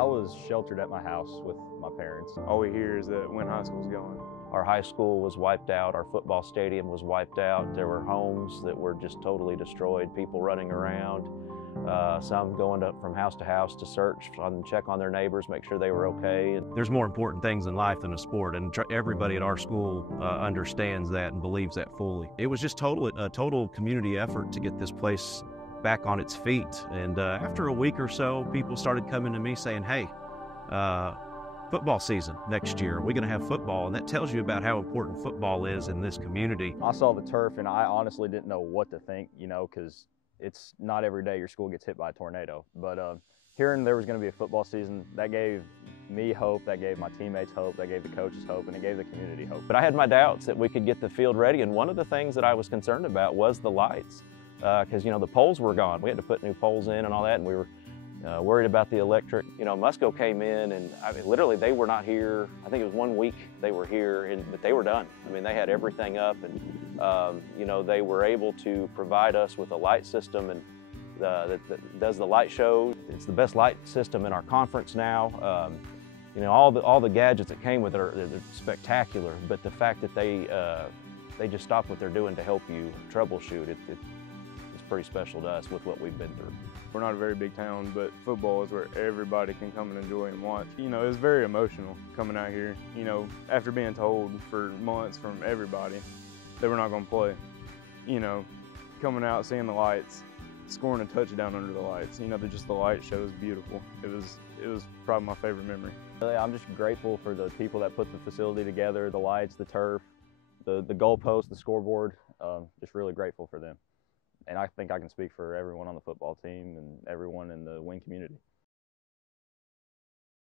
I was sheltered at my house with my parents. All we hear is that Wynne High School's going. Our high school was wiped out, our football stadium was wiped out, there were homes that were just totally destroyed, people running around, some going up from house to house to search and check on their neighbors, make sure they were okay. There's more important things in life than a sport, and everybody at our school understands that and believes that fully. It was just a total community effort to get this place back on its feet. And after a week or so, people started coming to me saying, hey, football season next year, are we going to have football? And that tells you about how important football is in this community. I saw the turf and I honestly didn't know what to think, because it's not every day your school gets hit by a tornado. But hearing there was going to be a football season, that gave me hope, that gave my teammates hope, that gave the coaches hope, and it gave the community hope. But I had my doubts that we could get the field ready, and one of the things that I was concerned about was the lights. Because the poles were gone. We had to put new poles in and all that, and we were worried about the electric. Musco came in, and literally they were not here. I think it was 1 week they were here, but they were done. They had everything up, and they were able to provide us with a light system and that does the light show. It's the best light system in our conference now. All the gadgets that came with it are spectacular, but the fact that they just stop what they're doing to help you troubleshoot it's pretty special to us with what we've been through. We're not a very big town, but football is where everybody can come and enjoy and watch. It was very emotional coming out here, after being told for months from everybody that we're not going to play. Coming out, seeing the lights, scoring a touchdown under the lights. Just the light show is beautiful. It was probably my favorite memory. I'm just grateful for the people that put the facility together, the lights, the turf, the goalpost, the scoreboard. Just really grateful for them. And I think I can speak for everyone on the football team and everyone in the Wynne community.